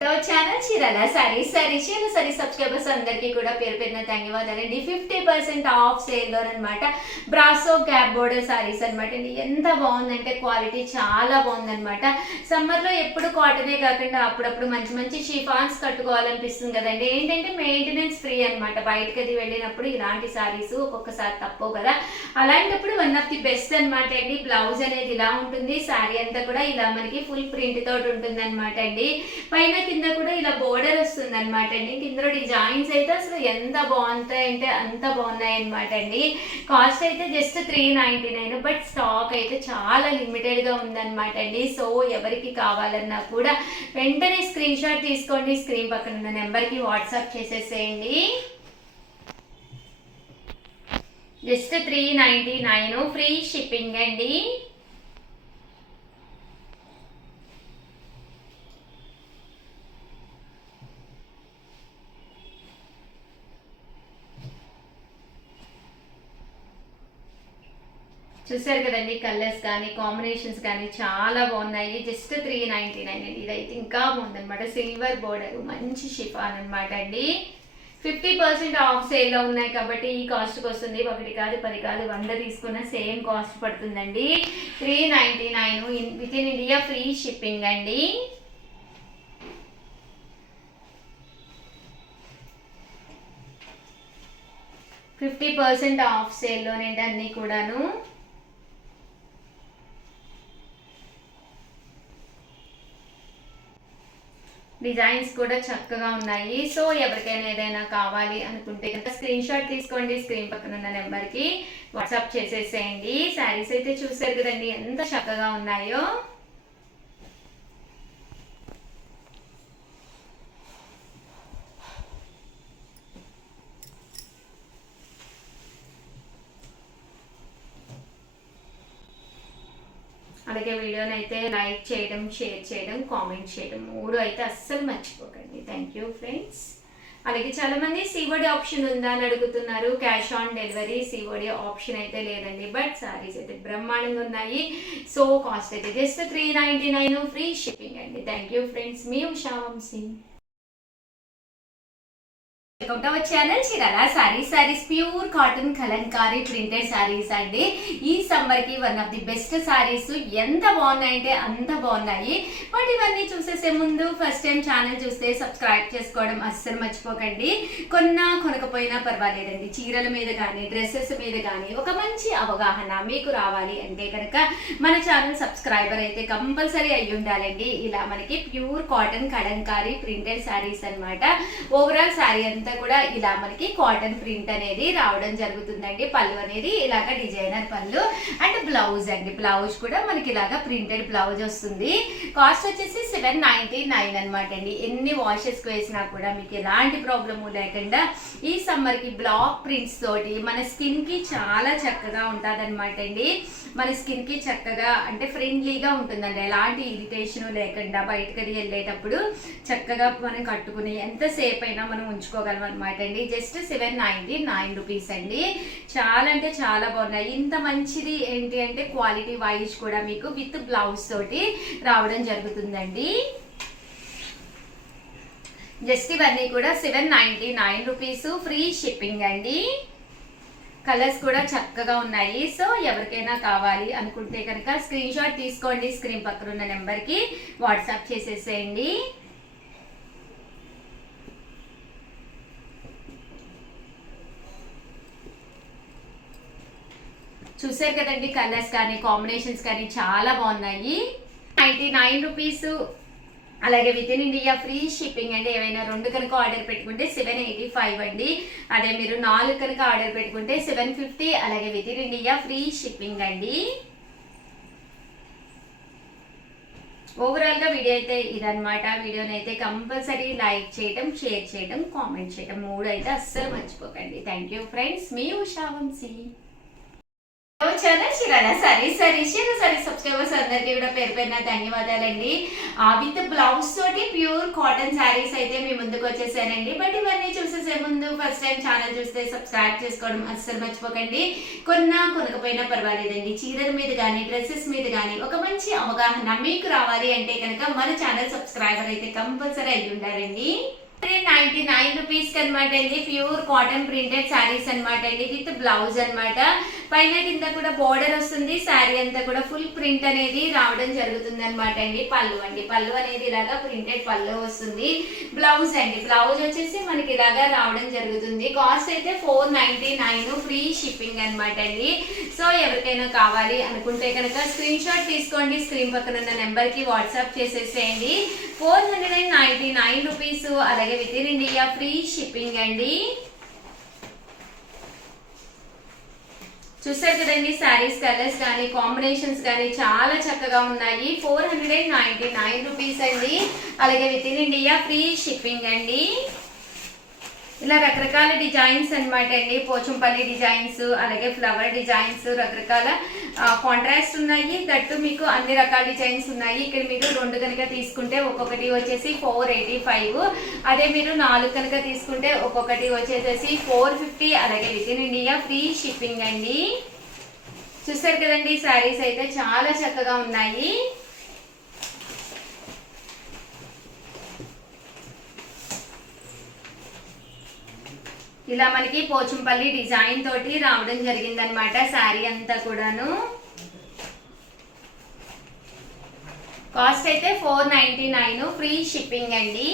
Channel Chirala sorry subscribers అందరికీ కూడా పేరు పేరున ధన్యవాదాలండి. 50% ఆఫ్ సేల్లో అనమాట. బ్రాసో గ్యాప్ బోర్డర్ సారీస్ అనమాట అండి. ఎంత బాగుందంటే క్వాలిటీ చాలా బాగుందనమాట. సమ్మర్లో ఎప్పుడు కాటనే కాకుండా అప్పుడప్పుడు మంచి మంచి షిఫాన్స్ కట్టుకోవాలనిపిస్తుంది కదండి. ఏంటంటే మెయింటెనెన్స్ ఫ్రీ అనమాట. బయటకి అది వెళ్ళినప్పుడు ఇలాంటి సారీస్ ఒక్కొక్కసారి తప్పవు కదా. అలాంటప్పుడు వన్ ఆఫ్ ది బెస్ట్ అనమాట అండి. బ్లౌజ్ అనేది ఇలా ఉంటుంది, శారీ అంతా కూడా ఇలా మనకి ఫుల్ ప్రింట్ తోటి ఉంటుంది అనమాట అండి. పైన కింద కూడా ఇలా బోర్డర్ వస్తుంది అనమాట అండి. ఇందులో డిజైన్స్ అయితే అసలు ఎంత బాగుంటాయంటే అంత బాగున్నాయి అనమాట అండి. కాస్ట్ అయితే జస్ట్ 399, బట్ స్టాక్ అయితే చాలా లిమిటెడ్ గా ఉందన్నమాట అండి. సో ఎవరికి కావాలన్నా కూడా వెంటనే స్క్రీన్ షాట్ తీసుకోండి, స్క్రీన్ పక్కన ఉన్న నెంబర్ కి వాట్సాప్ చేసేసేయండి. జస్ట్ 399 ఫ్రీ షిప్పింగ్ అండి. చూసారు కదండి, కలర్స్ కానీ కాంబినేషన్స్ కానీ చాలా బాగున్నాయి. జస్ట్ 399 అండి. ఇదైతే ఇంకా బాగుందనమాట. సిల్వర్ బోర్డర్, మంచి షిఫాన్ అనమాట అండి. 50% ఆఫ్ సేల్లో ఉన్నాయి కాబట్టి ఈ కాస్ట్కి వస్తుంది. 1 కాదు 10 కాదు 100 తీసుకున్న సేమ్ కాస్ట్ పడుతుందండి. 399 with in India free shipping అండి. ఆఫ్ సేల్లోనేంటి అన్నీ కూడాను. డిజైన్స్ కూడా చక్కగా ఉన్నాయి. సో ఎవరికైనా ఏదైనా కావాలి అనుకుంటే కనుక స్క్రీన్ షాట్ తీసుకోండి, స్క్రీన్ పక్కన ఉన్న నెంబర్కి వాట్సాప్ చేసేసేయండి. శారీస్ అయితే చూసారు కదండి ఎంత చక్కగా ఉన్నాయో. అలాగే వీడియోని అయితే లైక్ చేయడం, షేర్ చేయడం, కామెంట్ చేయడం 3 అయితే అస్సలు మర్చిపోకండి. Thank you friends. అలాగే చాలా మంది సిఓడి ఆప్షన్ ఉందా అని అడుగుతున్నారు. Cash on delivery COD option అయితే లేదండి, బట్ సారీస్ అయితే బ్రహ్మాండంగా ఉన్నాయి. సో కాస్ట్ అయితే జస్ట్ 399 ఫ్రీ షిప్పింగ్ అండి. Thank you friends. మీ Usha Vamshi. Channel Chirala saris pure cotton Kalamkari printed saris అండి. ఈ సమ్మర్ కి one of the best saris. ఎంత బాగున్నాయంటే అంత బాగున్నాయి. బట్ ఇవన్నీ చూసేసే ముందు ఫస్ట్ టైం ఛానల్ చూస్తే సబ్స్క్రైబ్ చేసుకోవడం అస్సలు మర్చిపోకండి. కొనకపోయినా పర్వాలేదండి. చీరల మీద కానీ డ్రెస్సెస్ మీద కానీ ఒక మంచి అవగాహన మీకు రావాలి అంటే కనుక మన ఛానల్ సబ్స్క్రైబర్ అయితే కంపల్సరీ అయ్యి ఉండాలండి. ఇలా మనకి pure cotton Kalamkari printed saris అనమాట. ఓవరాల్ సారీ అంతా కూడా ఇలా మనకి కాటన్ ప్రింట్ అనేది రావడం జరుగుతుందండి. పళ్ళు అనేది ఇలాగ డిజైనర్ పళ్ళు అండ్ బ్లౌజ్ అండి. బ్లౌజ్ కూడా మనకి ఇలాగ ప్రింటెడ్ బ్లౌజ్ వస్తుంది. కాస్ట్ వచ్చేసి 799 అనమాట అండి. ఎన్ని వాషెస్ వేసినా కూడా మీకు ఎలాంటి ప్రాబ్లము లేకుండా ఈ సమ్మర్ కి బ్లాక్ ప్రింట్స్ తోటి మన స్కిన్ కి చాలా చక్కగా ఉంటుంది అనమాట అండి. మన స్కిన్ కి చక్కగా అంటే ఫ్రెండ్లీగా ఉంటుందండి. ఎలాంటి ఇరిటేషన్ లేకుండా బయటకు వెళ్ళేటప్పుడు చక్కగా మనం కట్టుకుని ఎంతసేపు అయినా మనం ఉంచుకోగలం అనమాట అండి. జస్ట్ 799 రూపీస్ అండి. చాలా అంటే చాలా బాగున్నాయి. ఇంత మంచిది ఏంటి అంటే క్వాలిటీ వైజ్ కూడా మీకు విత్ బ్లౌజ్ తోటి రావడం జరుగుతుందండి. జస్ట్ ఇవన్నీ కూడా 799 రూపీస్ ఫ్రీ షిప్పింగ్ అండి. కలర్స్ కూడా చక్కగా ఉన్నాయి. సో ఎవరికైనా కావాలి అనుకుంటే కనుక స్క్రీన్ షాట్ తీసుకోండి, స్క్రీన్ పక్కన ఉన్న నెంబర్కి వాట్సాప్ చేసేసేయండి. చూసారు కదండి, కలర్స్ కానీ కాంబినేషన్స్ కానీ చాలా బాగున్నాయి. 99 రూపీస్. అలాగే within India free shipping అండి. ఏమైనా 2 కనుక ఆర్డర్ పెట్టుకుంటే 785 అండి. అదే మీరు 4 కనుక ఆర్డర్ పెట్టుకుంటే 750. అలాగే within India free shipping అండి. ఓవరాల్ గా వీడియో అయితే ఇదనమాట. వీడియోని అయితే కంపల్సరీ లైక్ చేయడం, షేర్ చేయడం, కామెంట్ చేయడం 3 అయితే అస్సలు మర్చిపోకండి. Thank you friends. మీ ఉషా వంశీ. ఛానల్ చీరాల సారీస్ సబ్స్క్రైబర్స్ అందరికీ కూడా పేరు పేరున ధన్యవాదాలండి. విత్ బ్లౌజ్ తోటి ప్యూర్ కాటన్ శారీస్ అయితే మీ ముందుకు వచ్చేసానండి. బట్ ఇవన్నీ చూసేసే ముందు ఫస్ట్ టైం ఛానల్ చూస్తే సబ్స్క్రైబ్ చేసుకోవడం అస్సలు మర్చిపోకండి. కొనకపోయినా పర్వాలేదండి, చీరల మీద కానీ డ్రెస్సెస్ మీద కానీ ఒక మంచి అవగాహన మీకు రావాలి అంటే కనుక మన ఛానల్ సబ్స్క్రైబర్ అయితే కంపల్సరీ అయ్యి ఉండాలండి. 99 రూపీస్ అనమాట అండి. ప్యూర్ కాటన్ ప్రింటెడ్ శారీస్ అనమాట అండి, విత్ బ్లౌజ్ అనమాట. పైన కింద కూడా బోర్డర్ వస్తుంది. శారీ అంతా కూడా ఫుల్ ప్రింట్ అనేది రావడం జరుగుతుంది అనమాట అండి. పళ్ళు అనేది ఇలాగా ప్రింటెడ్ పళ్ళు వస్తుంది. బ్లౌజ్ వచ్చేసి మనకి ఇలాగా రావడం జరుగుతుంది. కాస్ట్ అయితే 499, ఫ్రీ షిప్పింగ్ అనమాట అండి. సో ఎవరికైనా కావాలి అనుకుంటే కనుక స్క్రీన్ షాట్ తీసుకోండి, స్క్రీన్ పక్కన ఉన్న నెంబర్ కి వాట్సాప్ చేసేసేయండి. 499 రూపీస్, అలాగే within India free shipping అండి. చూసారు కదండి, శారీస్ కలర్స్ కానీ కాంబినేషన్స్ కానీ చాలా చక్కగా ఉన్నాయి. 499 రూపీస్ అండి, అలాగే within India free shipping అండి. ఇలా రకరకాల డిజైన్స్ అనమాట అండి. పోచంపల్లి డిజైన్స్, అలాగే ఫ్లవర్ డిజైన్స్, రకరకాల కాంట్రాస్ట్ ఉన్నాయి. దట్టు మీకు అన్ని రకాల డిజైన్స్ ఉన్నాయి. ఇక్కడ మీరు 2 కనుక తీసుకుంటే ఒక్కొక్కటి వచ్చేసి 485, అదే మీరు 4 కనుక తీసుకుంటే ఒక్కొక్కటి వచ్చేసి 450, అలాగే within India free shipping అండి. చూసారు కదండి, శారీస్ అయితే చాలా చక్కగా ఉన్నాయి. ఇలా మనకి పోచంపల్లి డిజైన్ తోటి రావడం జరిగింది అనమాట శారీ అంతా కూడాను. కాస్ట్ అయితే 499, ఫ్రీ షిప్పింగ్ అండి.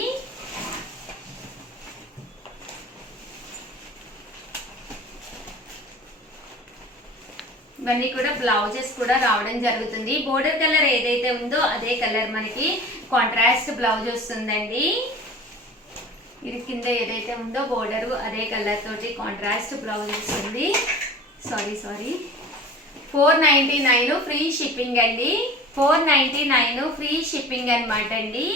ఇవన్నీ కూడా బ్లౌజెస్ కూడా రావడం జరుగుతుంది. బోర్డర్ కలర్ ఏదైతే ఉందో అదే కలర్ మనకి కాంట్రాస్ట్ బ్లౌజ్ వస్తుందండి. ఇది కింద ఏదైతే ఉందో బోర్డర్ అదే కలర్ తోటి కాంట్రాస్ట్ బ్లౌజ్ వస్తుంది. సారీ 499, ఫ్రీ షిప్పింగ్ అండి. 499 ఫ్రీ షిప్పింగ్ అనమాట అండి.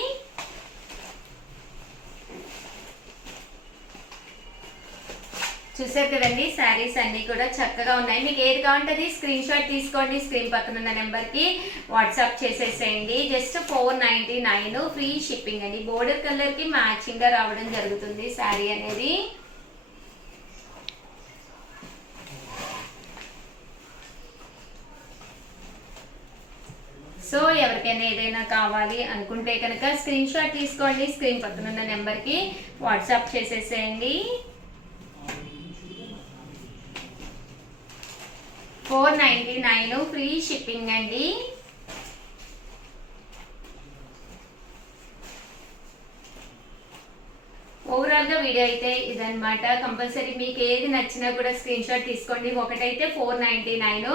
చూసారు కదండి, శారీస్ అన్ని కూడా చక్కగా ఉన్నాయి. మీకు ఏది కావాలంటే స్క్రీన్ షాట్ తీసుకోండి, స్క్రీన్ పక్కన ఉన్న నెంబర్ కి వాట్సాప్ చేసేసేయండి. జస్ట్ 499, ఫ్రీ షిప్పింగ్ అండి. బోర్డర్ కలర్ కి మ్యాచింగ్ గా రావడం జరుగుతుంది శారీ అనేది. సో ఎవరికైనా ఏదైనా కావాలి అనుకుంటే కనుక స్క్రీన్ షాట్ తీసుకోండి, స్క్రీన్ పక్కన ఉన్న నెంబర్ కి వాట్సాప్ చేసేసేయండి. 499, ఫ్రీ షిప్పింగ్ అండి. ఓవరాల్ గా వీడియో అయితే ఇదనమాట. కంపల్సరీ మీకు ఏది నచ్చినా కూడా స్క్రీన్ షాట్ తీసుకోండి. ఒకటైతే 499,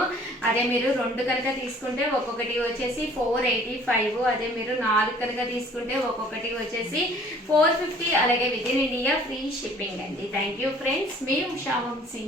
అదే మీరు 2 కనుక తీసుకుంటే ఒక్కొక్కటి వచ్చేసి 485, అదే మీరు 4 కనుక తీసుకుంటే ఒక్కొక్కటి వచ్చేసి 450, అలాగే within India free shipping అండి. థ్యాంక్ యూ ఫ్రెండ్స్, మీ ఉషా వంశీ.